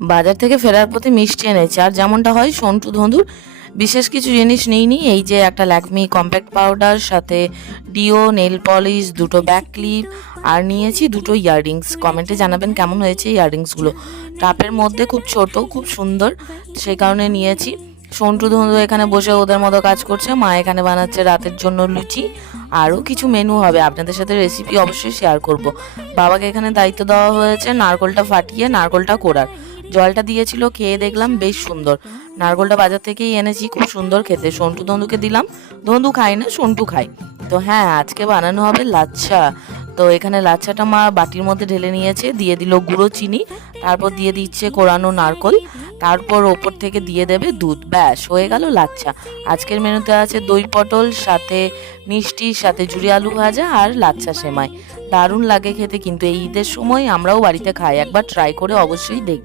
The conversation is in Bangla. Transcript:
বাজার থেকে ফেরার পথে মিষ্টি এনেছি, আর যেমনটা হয় সন্টু ধন্দুর বিশেষ কিছু জিনিস নিইনি। এই যে একটা ল্যাকমি কম্প্যাক্ট পাউডার, সাথে ডিও, নেল পলিশ, দুটো ব্যাক ক্লিপ, আর নিয়েছি দুটো ইয়াররিংস। কমেন্টে জানাবেন কেমন হয়েছে ইয়াররিংসগুলো। কাপের মধ্যে খুব ছোট, খুব সুন্দর, সেই কারণে নিয়েছি। সন্টু ধন্দু এখানে বসে ওদের মতো কাজ করছে, মা এখানে বানাচ্ছে রাতের জন্য লুচি। আরও কিছু মেনু হবে, আপনাদের সাথে রেসিপি অবশ্যই শেয়ার করব। বাবাকে এখানে দায়িত্ব দেওয়া হয়েছে নারকোলটা ফাটিয়ে নারকোলটা কোড়ার। জলটা দিয়েছিল, খেয়ে দেখলাম বেশ সুন্দর। নারকোলটা বাজার থেকেই এনেছি, খুব সুন্দর খেতে। সন্টু ধন্দুকে দিলাম, ধন্দু খায় না, সন্টু খায়। তো হ্যাঁ, আজকে বানানো হবে লাচ্ছা। তো এখানে লাচ্ছাটা মা বাটির মধ্যে ঢেলে নিয়েছে, দিয়ে দিল গুঁড়ো চিনি, তারপর দিয়ে দিচ্ছে কোরানো নারকোল, তারপর ওপর থেকে দিয়ে দেবে দুধ। ব্যাস হয়ে গেল লাচ্ছা। আজকের মেনুতে আছে দই পটল, সাথে মিষ্টি, সাথে ঝুরি আলু ভাজা আর লাচ্ছা সেমাই। দারুণ লাগে খেতে, কিন্তু এই ঈদের সময় আমরাও বাড়িতে খাই, একবার ট্রাই করে অবশ্যই দেখবেন।